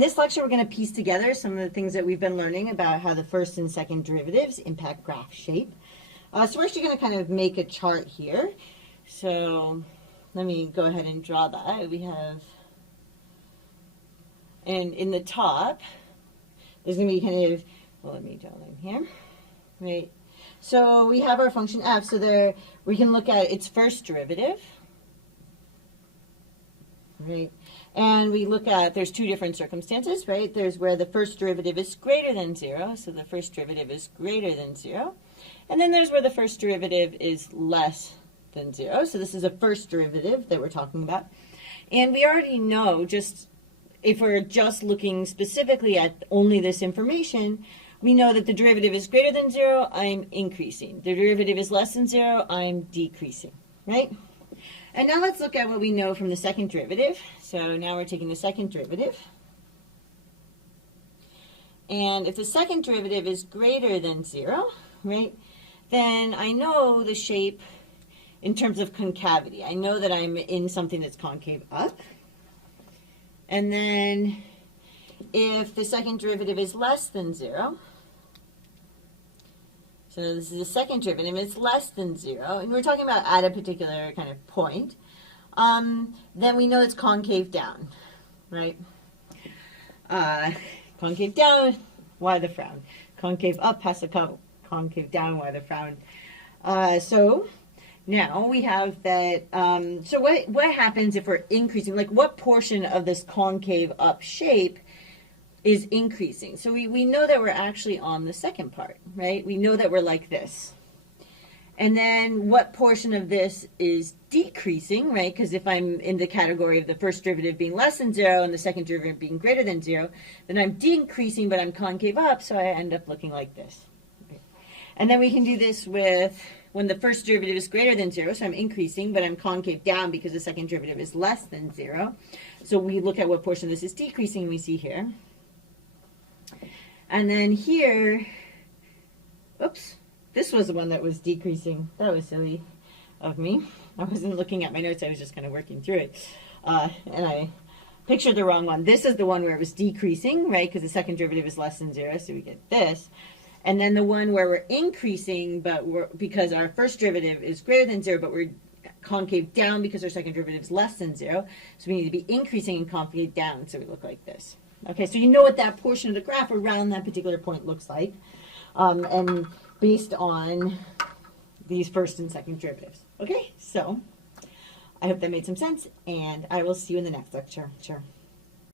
In this lecture, we're going to piece together some of the things that we've been learning about how the first and second derivatives impact graph shape. So we're actually going to kind of make a chart here. So let me go ahead and draw that. We have, and in the top, there's going to be kind of, well, let me draw them here, right? So we have our function f, so there we can look at its first derivative, right? And we look at, there's two different circumstances, right? There's where the first derivative is greater than 0, so the first derivative is greater than 0. And then there's where the first derivative is less than 0. So this is a first derivative that we're talking about. And we already know, just if we're just looking specifically at only this information, we know that the derivative is greater than 0, I'm increasing. The derivative is less than 0, I'm decreasing, right? And now let's look at what we know from the second derivative. So now we're taking the second derivative. And if the second derivative is greater than 0, right, then I know the shape in terms of concavity. I know that I'm in something that's concave up. And then if the second derivative is less than 0, so this is the second derivative, it's less than 0, and we're talking about at a particular kind of point, then we know it's concave down, right? Concave down, why the frown? Concave up has to come, concave down, why the frown? So now we have that, so what happens if we're increasing, like what portion of this concave up shape is increasing? So we know that we're actually on the second part, right? We know that we're like this. And then what portion of this is decreasing, right? Because if I'm in the category of the first derivative being less than 0 and the second derivative being greater than 0, then I'm decreasing, but I'm concave up, so I end up looking like this. Okay. And then we can do this with when the first derivative is greater than 0, so I'm increasing, but I'm concave down because the second derivative is less than 0. So we look at what portion of this is decreasing, we see here. And then here, oops, this was the one that was decreasing. That was silly of me. I wasn't looking at my notes, I was just kind of working through it. And I pictured the wrong one. This is the one where it was decreasing, right, because the second derivative is less than 0, so we get this. And then the one where we're increasing, but because our first derivative is greater than 0, but we're concave down because our second derivative is less than 0, so we need to be increasing and concave down, so we look like this. Okay, so you know what that portion of the graph around that particular point looks like, and based on these first and second derivatives. Okay, so I hope that made some sense, and I will see you in the next lecture. Sure.